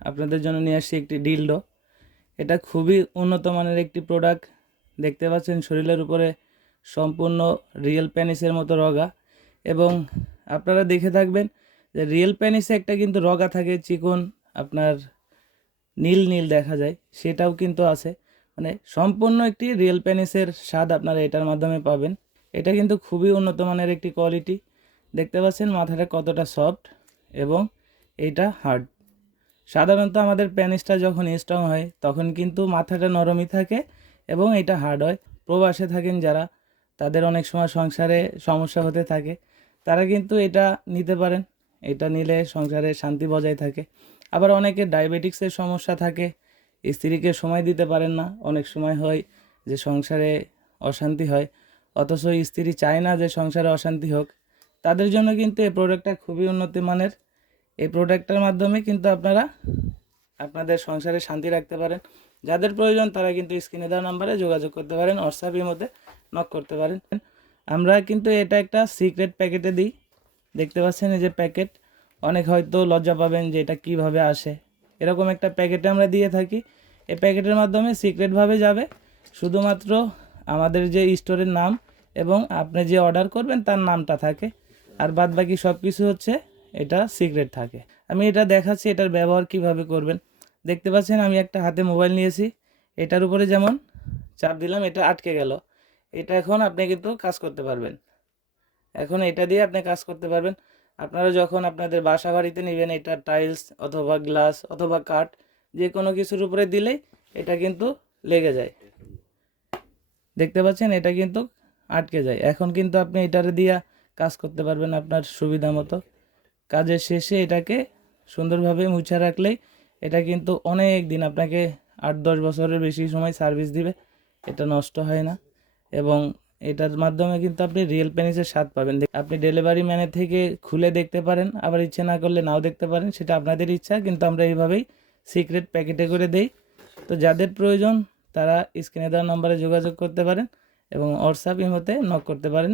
আপনাদের জন্য নিয়ে আসছি একটি ডিলডো এটা খুবই উন্নত মানের একটি প্রোডাক্ট দেখতে পাচ্ছেন শরীরের উপরে সম্পূর্ণ রিয়েল প্যানিসের মতো রগা। এবং আপনারা দেখে থাকবেন যে রিয়েল প্যানিসে একটা কিন্তু রগা থাকে, চিকন, আপনার নীল নীল দেখা যায়, সেটাও কিন্তু আছে। মানে সম্পূর্ণ একটি রিয়েল প্যানিসের স্বাদ আপনারা এটার মাধ্যমে পাবেন। এটা কিন্তু খুবই উন্নত মানের একটি কোয়ালিটি দেখতে পাচ্ছেন মাথাটা কতটা সফট এবং এটা হার্ড সাধারণত আমাদের প্যানিসটা যখন স্ট্রং হয়, তখন কিন্তু মাথাটা নরমই থাকে এবং এটা হার্ড হয়। প্রবাসে থাকেন যারা, তাদের অনেক সময় সংসারে সমস্যা হতে থাকে, তারা কিন্তু এটা নিতে পারেন। এটা নিলে সংসারে শান্তি বজায় থাকে। আবার অনেকে ডায়াবেটিক্সের সমস্যা থাকে, স্ত্রীকে সময় দিতে পারেন না। অনেক সময় হয় যে সংসারে অশান্তি হয়, অথচ স্ত্রী চায় না যে সংসারে অশান্তি হোক। তাদের জন্য কিন্তু এই প্রোডাক্টটা খুবই উন্নত মানের এই প্রোডাক্টটার মাধ্যমে কিন্তু আপনারা আপনাদের সংসারে শান্তি রাখতে পারেন। যাদের প্রয়োজন তারা কিন্তু স্ক্রিনে দেওয়া নাম্বারে যোগাযোগ করতে পারেন হোয়াটসঅ্যাপের মধ্যে নক করতে পারেন। আমরা কিন্তু এটা একটা সিক্রেট প্যাকেটে দিই। দেখতে পাচ্ছেন এই যে প্যাকেট অনেক হয়তো লজ্জা পাবেন যে এটা কীভাবে আসে। এরকম একটা প্যাকেটে আমরা দিয়ে থাকি। এই প্যাকেটের মাধ্যমে সিক্রেটভাবে যাবে। শুধুমাত্র আমাদের যে স্টোরের নাম এবং আপনি যে অর্ডার করবেন তার নামটা থাকে। আর বাদ বাকি সব কিছু হচ্ছে এটা সিক্রেট থাকে। আমি এটা দেখাচ্ছি, এটার ব্যবহার কীভাবে করবেন। দেখতে পাচ্ছেন, আমি একটা হাতে মোবাইল নিয়েছি। এটার উপরে যেমন চাপ দিলাম, এটা আটকে গেল। এটা এখন আপনি কিন্তু কাজ করতে পারবেন। এখন এটা দিয়ে আপনি কাজ করতে পারবেন। আপনারা যখন আপনাদের বাসা বাড়িতে নেবেন, এটা টাইলস অথবা গ্লাস অথবা কাঠ যে কোনো কিছুর উপরে দিলেই এটা কিন্তু লেগে যায়। দেখতে পাচ্ছেন, এটা কিন্তু আটকে যায়। এখন কিন্তু আপনি এটার দিয়া কাজ করতে পারবেন আপনার সুবিধা মতো। কাজের শেষে এটাকে সুন্দরভাবে মুছে রাখলেই এটা কিন্তু অনেক দিন আপনাকে আট, দশ বছরের বেশি সময় সার্ভিস দিবে। এটা নষ্ট হয় না এবং এটার মাধ্যমে কিন্তু আপনি রিয়েল পেনিসের স্বাদ পাবেন। আপনি ডেলিভারি ম্যানের থেকে খুলে দেখতে পারেন, আবার ইচ্ছে না করলে নাও দেখতে পারেন, সেটা আপনাদের ইচ্ছা, কিন্তু আমরা এইভাবেই সিক্রেট প্যাকেটে করে দেই। তো যাদের প্রয়োজন, তারা স্ক্রিনে দেওয়া নম্বরে যোগাযোগ করতে পারেন এবং হোয়াটসঅ্যাপ ইমোতে নক করতে পারেন।